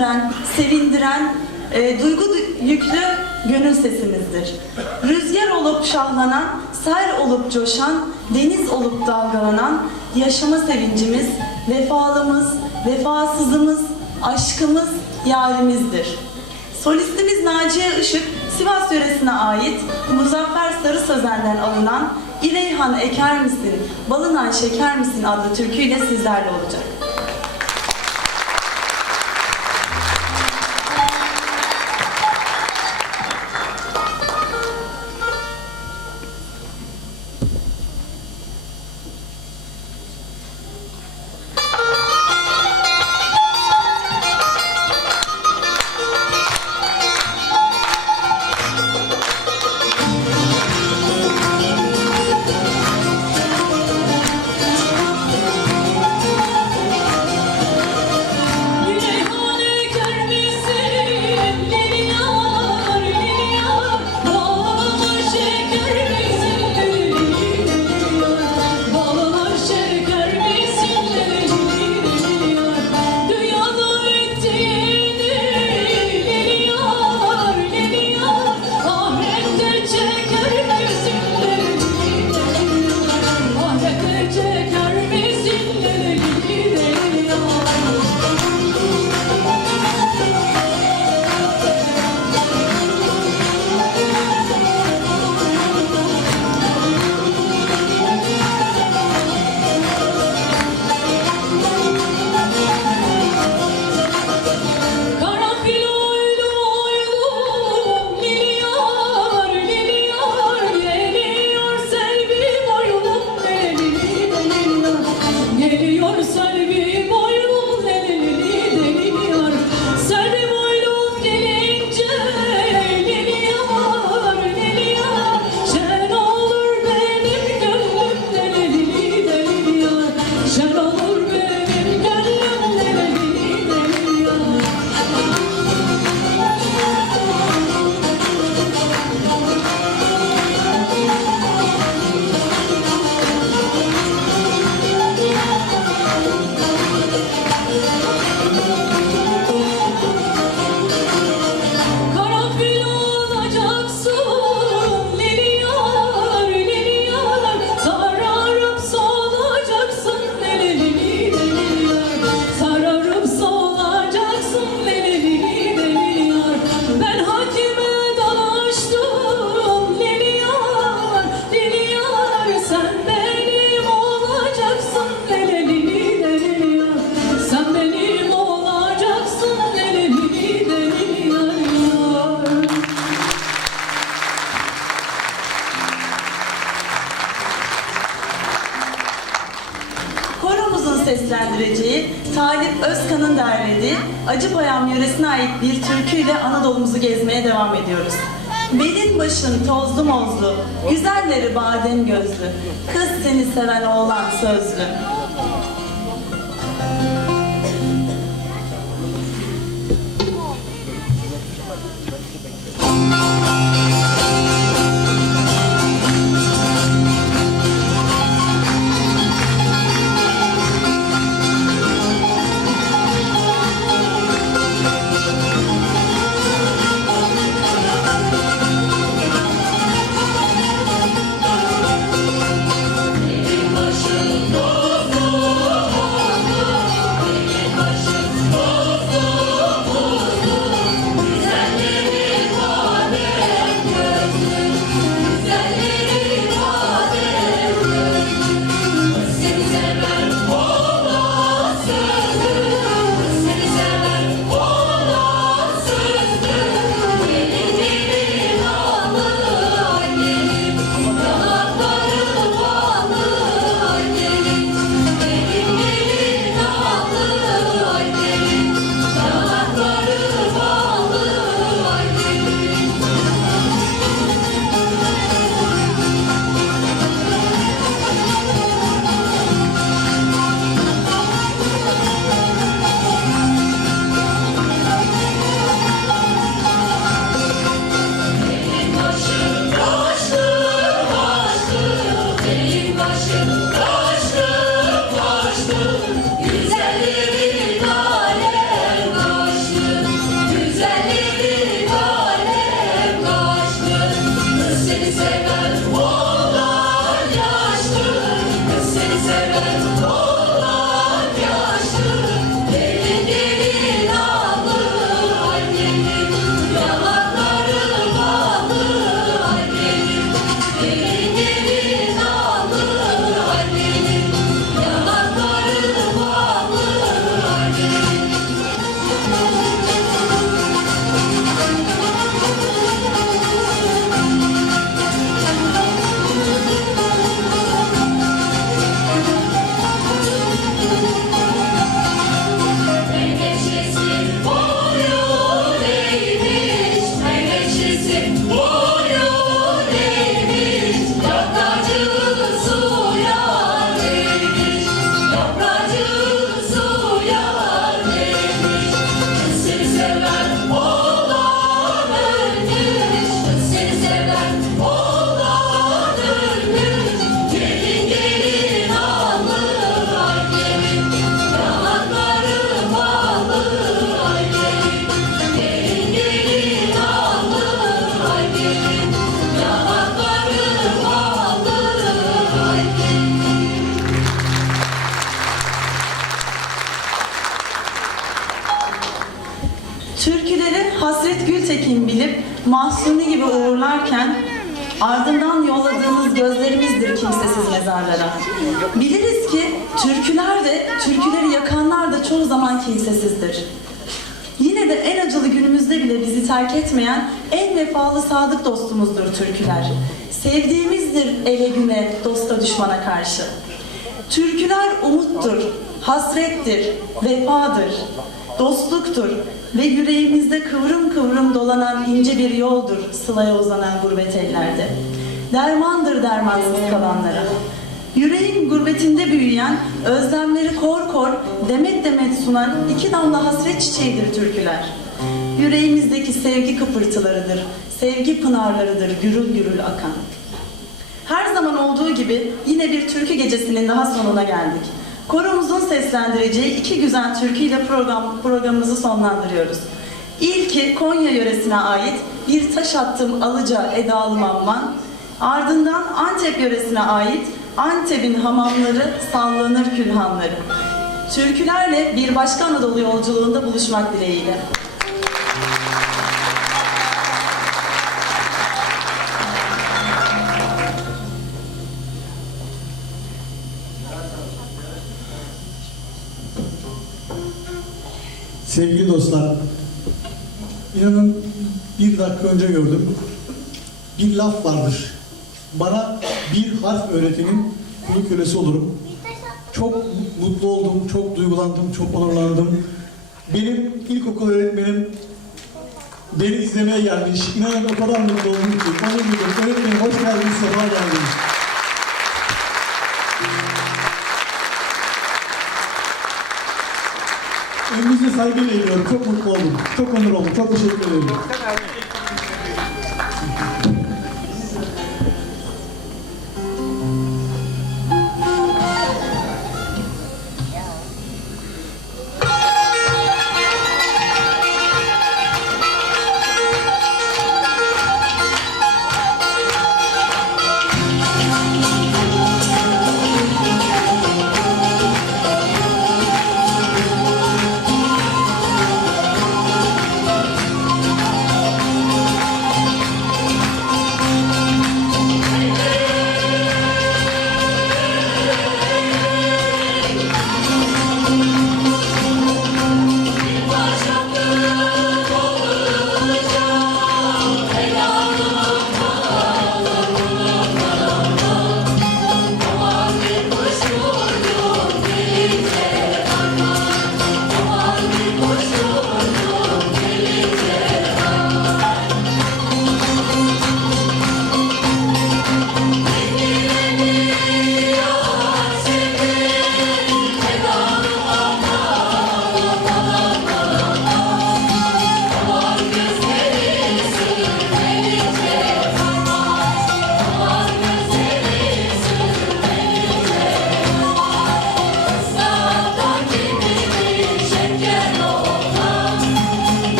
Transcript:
söndüren, sevindiren, e, duygu du- yüklü gönül sesimizdir. Rüzgar olup şahlanan, sel olup coşan, deniz olup dalgalanan, yaşama sevincimiz, vefalımız, vefasızımız, aşkımız, yarimizdir. Solistimiz Naciye Işık, Sivas yöresine ait Muzaffer Sarı Sözen'den alınan İreyhan Eker Misin, Balından Şeker Misin adlı türküyle sizlerle olacak. Türküyle Anadolu'muzu gezmeye devam ediyoruz. Belin başın tozlu mozlu, güzelleri badem gözlü, kız seni seven oğlan sözlü. Mahsuni gibi uğurlarken ardından yolladığımız gözlerimizdir kimsesiz mezarlara. Biliriz ki türküler de, türküleri yakanlar da çoğu zaman kimsesizdir. Yine de en acılı günümüzde bile bizi terk etmeyen en vefalı sadık dostumuzdur türküler. Sevdiğimizdir ele güne, dosta düşmana karşı. Türküler umuttur, hasrettir, vefadır, dostluktur ve yüreğimizde kıvrım kıvrım dolanan ince bir yoldur sılaya uzanan gurbet ellerde. Dermandır dermansız kalanlara. Yüreğin gurbetinde büyüyen, özlemleri kor kor, demet demet sunan iki damla hasret çiçeğidir türküler. Yüreğimizdeki sevgi kıpırtılarıdır, sevgi pınarlarıdır gürül gürül akan. Her zaman olduğu gibi yine bir türkü gecesinin daha sonuna geldik. Koromuzun seslendireceği iki güzel türküyle program, programımızı sonlandırıyoruz. İlki Konya yöresine ait bir taş attım alıca edalı mamman. Ardından Antep yöresine ait Antep'in hamamları sallanır külhanları. Türkülerle bir başka Anadolu yolculuğunda buluşmak dileğiyle. Sevgili dostlar, inanın bir dakika önce gördüm. Bir laf vardır. Bana bir harf öğretinin kulu kölesi olurum. Çok mutlu oldum, çok duygulandım, çok onurlandım. Benim ilkokul öğretmenim beni izlemeye gelmiş. İnanın o kadar mutlu oldum ki. Hoş geldiniz, sefa geldiniz. Önünüze saygıyla eğiliyorum. Çok mutlu oldum. Çok onur oldum. Çok teşekkür ederim.